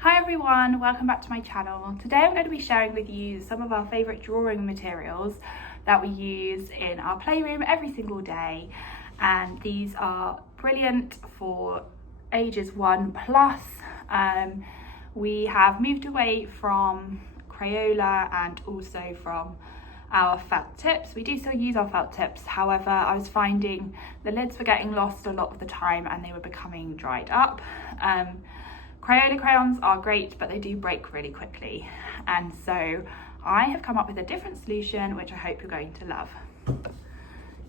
Hi everyone, welcome back to my channel. Today I'm going to be sharing with you some of our favourite drawing materials that we use in our playroom every single day, and these are brilliant for ages 1+. We have moved away from Crayola and also from our felt tips. We do still use our felt tips, however I was finding the lids were getting lost a lot of the time and they were becoming dried up. Crayola crayons are great, but they do break really quickly, and so I have come up with a different solution which I hope you're going to love.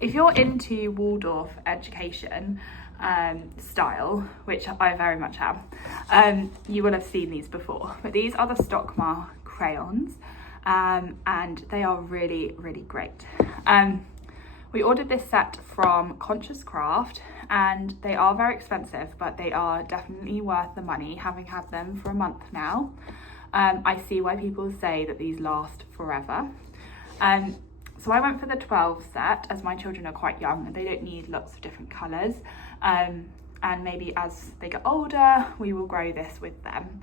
If you're into Waldorf education style, which I very much am, you will have seen these before, but these are the Stockmar crayons, and they are really great. We ordered this set from Conscious Craft and they are very expensive, but they are definitely worth the money, having had them for a month now. I see why people say that these last forever. So I went for the 12 set, as my children are quite young and they don't need lots of different colours. And maybe as they get older, we will grow this with them.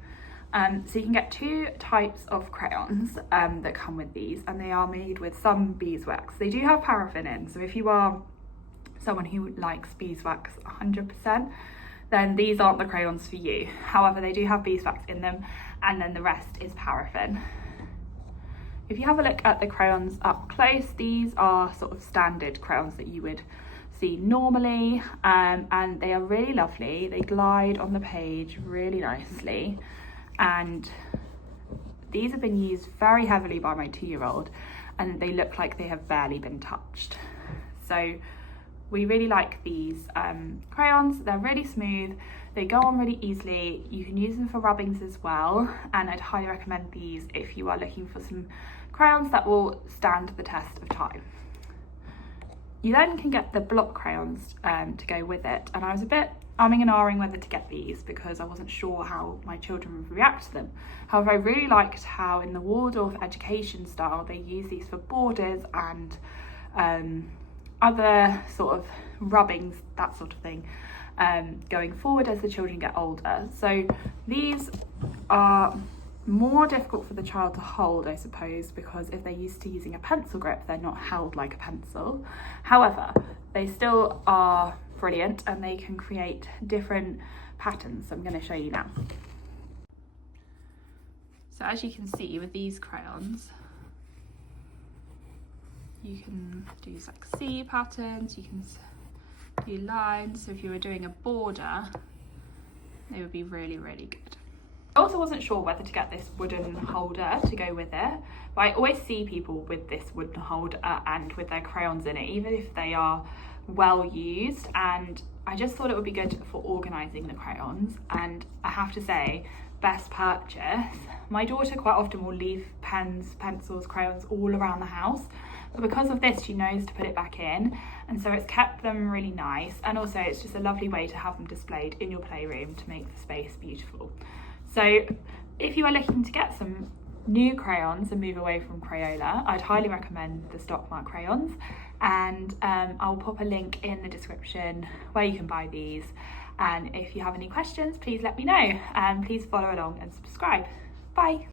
So you can get two types of crayons that come with these, and they are made with some beeswax. They do have paraffin in, so if you are someone who likes beeswax 100%, then these aren't the crayons for you. However, they do have beeswax in them, and then the rest is paraffin. If you have a look at the crayons up close, these are sort of standard crayons that you would see normally, and they are really lovely. They glide on the page really nicely, and these have been used very heavily by my 2-year-old and they look like they have barely been touched. So we really like these crayons. They're really smooth, they go on really easily, you can use them for rubbings as well, and I'd highly recommend these if you are looking for some crayons that will stand the test of time. You then can get the block crayons to go with it, and I was a bit umming and ahhing whether to get these because I wasn't sure how my children would react to them. However, I really liked how in the Waldorf education style they use these for borders and other sort of rubbings, that sort of thing, going forward as the children get older. So these are more difficult for the child to hold, I suppose, because if they're used to using a pencil grip, they're not held like a pencil. However, they still are brilliant and they can create different patterns, so I'm going to show you now. So as you can see with these crayons, you can do like C patterns, you can do lines, so if you were doing a border, they would be really good. I also wasn't sure whether to get this wooden holder to go with it, but I always see people with this wooden holder and with their crayons in it, even if they are well used, and I just thought it would be good for organising the crayons. And I have to say, best purchase. My daughter quite often will leave pens, pencils, crayons all around the house, but because of this she knows to put it back in, and so it's kept them really nice, and also it's just a lovely way to have them displayed in your playroom to make the space beautiful. So if you are looking to get some new crayons and move away from Crayola, I'd highly recommend the Stockmar crayons, and I'll pop a link in the description where you can buy these, and if you have any questions please let me know, and please follow along and subscribe. Bye.